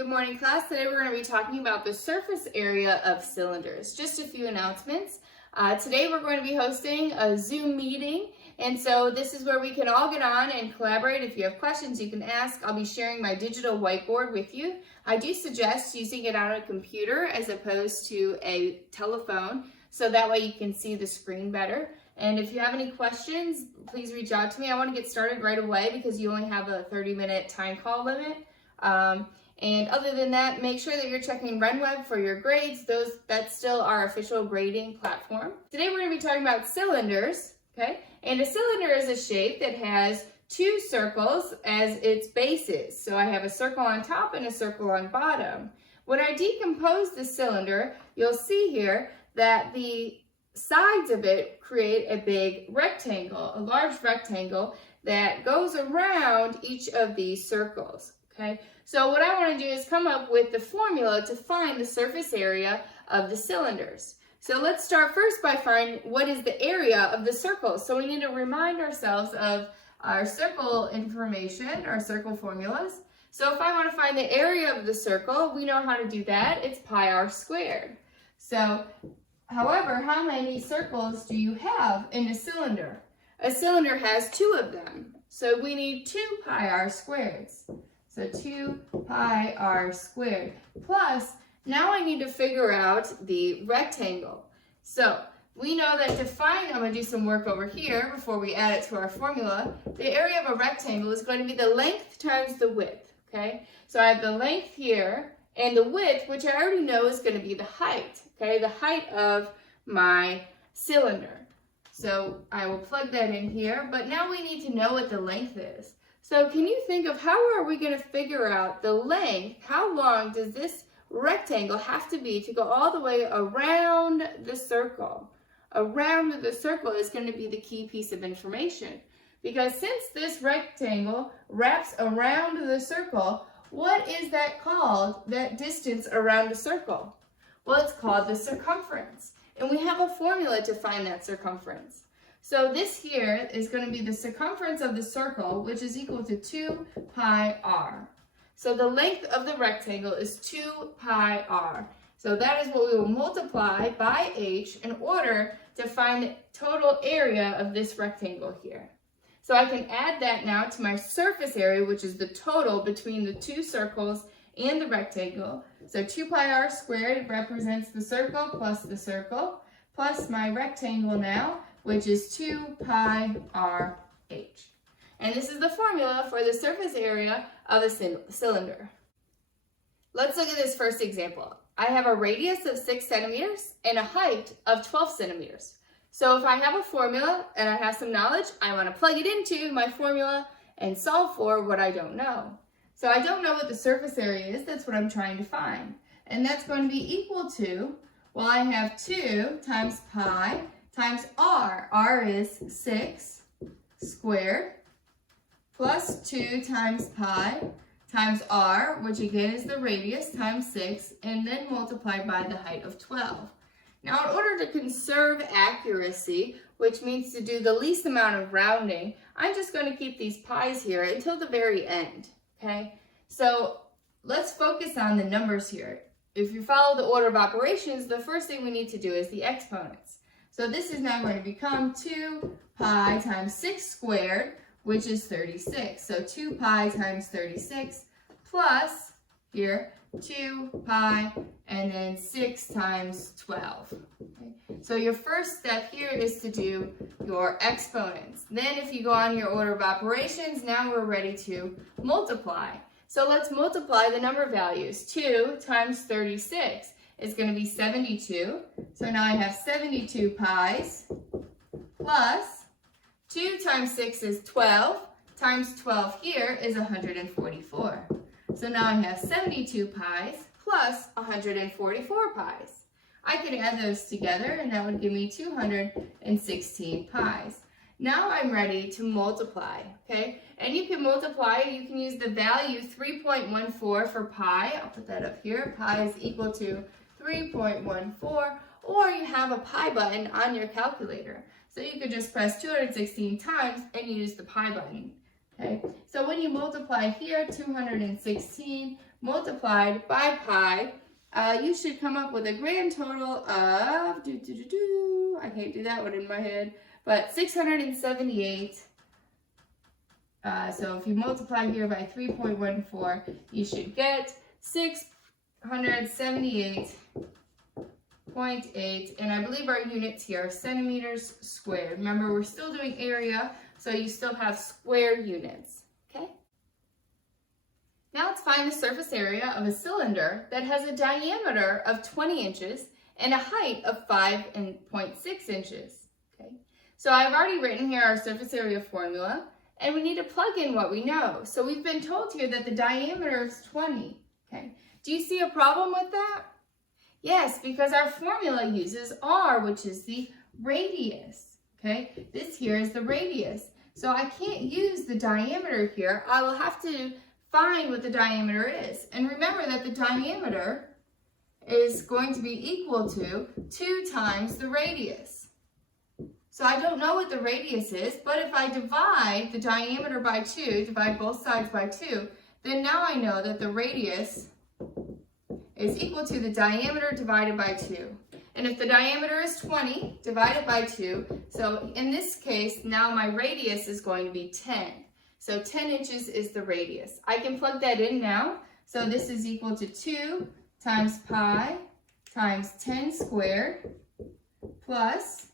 Good morning, class. Today we're going to be talking about the surface area of cylinders. Just a few announcements. Today we're going to be hosting a Zoom meeting, and so this is where we can all get on and collaborate. If you have questions, you can ask. I'll be sharing my digital whiteboard with you. I do suggest using it on a computer as opposed to a telephone, so that way you can see the screen better. And if you have any questions, please reach out to me. I want to get started right away because you only have a 30-minute time call limit. And other than that, make sure that you're checking RenWeb for your grades. That's still our official grading platform. Today we're going to be talking about cylinders, okay? And a cylinder is a shape that has two circles as its bases. So I have a circle on top and a circle on bottom. When I decompose the cylinder, you'll see here that the sides of it create a big rectangle, a large rectangle that goes around each of these circles. Okay, so what I want to do is come up with the formula to find the surface area of the cylinders. So let's start first by finding what is the area of the circle. So we need to remind ourselves of our circle information, our circle formulas. So if I want to find the area of the circle, we know how to do that. It's pi r squared. So, however, how many circles do you have in a cylinder? A cylinder has two of them. So we need 2 pi r squareds. So 2 pi r squared plus, now I need to figure out the rectangle. So we know that to find, I'm going to do some work over here before we add it to our formula. The area of a rectangle is going to be the length times the width, okay? So I have the length here and the width, which I already know is going to be the height, okay? The height of my cylinder. So I will plug that in here, but now we need to know what the length is. So can you think of how are we going to figure out the length? How long does this rectangle have to be to go all the way around the circle? Around the circle is going to be the key piece of information. Because since this rectangle wraps around the circle, what is that called, that distance around the circle? Well, it's called the circumference. And we have a formula to find that circumference. So this here is going to be the circumference of the circle, which is equal to 2 pi r. So the length of the rectangle is 2 pi r. So that is what we will multiply by h in order to find the total area of this rectangle here. So I can add that now to my surface area, which is the total between the two circles and the rectangle. So 2 pi r squared represents the circle plus my rectangle now, which is 2 pi r h. And this is the formula for the surface area of a cylinder. Let's look at this first example. I have a radius of 6 centimeters and a height of 12 centimeters. So if I have a formula and I have some knowledge, I want to plug it into my formula and solve for what I don't know. So I don't know what the surface area is. That's what I'm trying to find. And that's going to be equal to, well, I have 2 times pi times r. R is 6 squared plus 2 times pi times r, which again is the radius, times 6, and then multiplied by the height of 12. Now, in order to conserve accuracy, which means to do the least amount of rounding, I'm just going to keep these pi's here until the very end, okay? So let's focus on the numbers here. If you follow the order of operations, the first thing we need to do is the exponents. So this is now going to become 2 pi times 6 squared, which is 36. So 2 pi times 36 plus, here, 2 pi, and then 6 times 12. Okay. So your first step here is to do your exponents. Then if you go on your order of operations, now we're ready to multiply. So let's multiply the number values. 2 times 36 is going to be 72. So now I have 72 pi's plus 2 times 6 is 12 times 12 here is 144. So now I have 72 pi's plus 144 pi's. I can add those together and that would give me 216 pi's. Now I'm ready to multiply, okay? And you can multiply, you can use the value 3.14 for pi. I'll put that up here. Pi is equal to 3.14, or you have a pi button on your calculator. So you could just press 216 times and use the pi button. Okay, so when you multiply here, 216 multiplied by pi, you should come up with a grand total of, I can't do that one in my head, but 678. So if you multiply here by 3.14, you should get 678.8, and I believe our units here are centimeters squared. Remember, we're still doing area, so you still have square units, okay? Now let's find the surface area of a cylinder that has a diameter of 20 inches and a height of 5.6 inches, okay? So I've already written here our surface area formula, and we need to plug in what we know. So we've been told here that the diameter is 20, okay? Do you see a problem with that? Yes, because our formula uses r, which is the radius, okay? This here is the radius. So I can't use the diameter here. I will have to find what the diameter is. And remember that the diameter is going to be equal to 2 times the radius. So I don't know what the radius is, but if I divide the diameter by 2, divide both sides by 2, then now I know that the radius is equal to the diameter divided by 2. And if the diameter is 20, divide it by 2. So in this case, now my radius is going to be 10. So 10 inches is the radius. I can plug that in now. So this is equal to 2 times pi times 10 squared plus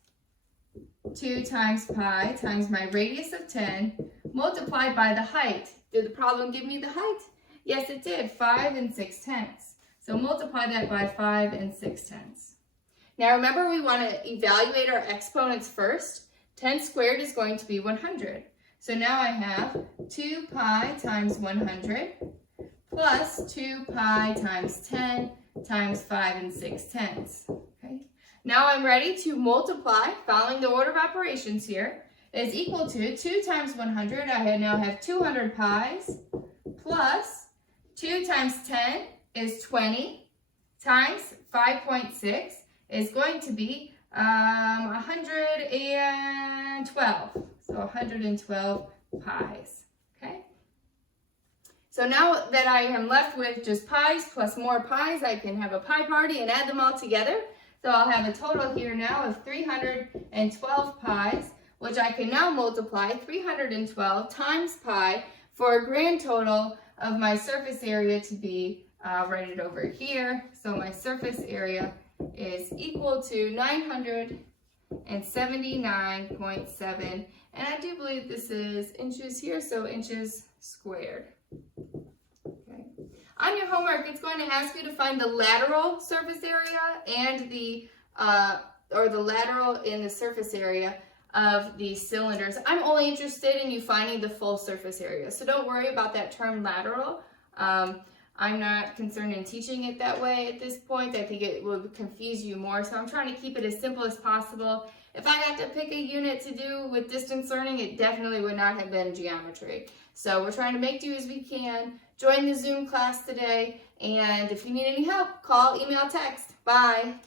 2 times pi times my radius of 10 multiplied by the height. Did the problem give me the height? Yes, it did, 5 6/10. So multiply that by 5 6/10. Now remember, we want to evaluate our exponents first. 10 squared is going to be 100. So now I have 2 pi times 100 plus 2 pi times 10 times 5 6/10. Okay. Now I'm ready to multiply, following the order of operations here, is equal to 2 times 100. I now have 200 pi's plus 2 times 10 is 20 times 5.6 is going to be 112. So 112 pi's, okay? So now that I am left with just pi's plus more pi's, I can have a pie party and add them all together. So I'll have a total here now of 312 pi's, which I can now multiply 312 times pi for a grand total of my surface area to be, I'll write it over here. So my surface area is equal to 979.7, and I do believe this is inches here, so inches squared. Okay. On your homework, it's going to ask you to find the lateral surface area and the lateral in the surface area of the cylinders. I'm only interested in you finding the full surface area, so don't worry about that term lateral. I'm not concerned in teaching it that way at this point. I think it will confuse you more, so I'm trying to keep it as simple as possible. If I got to pick a unit to do with distance learning, it definitely would not have been geometry. So we're trying to make do as we can. Join the Zoom class today, and if you need any help, call, email, text. Bye.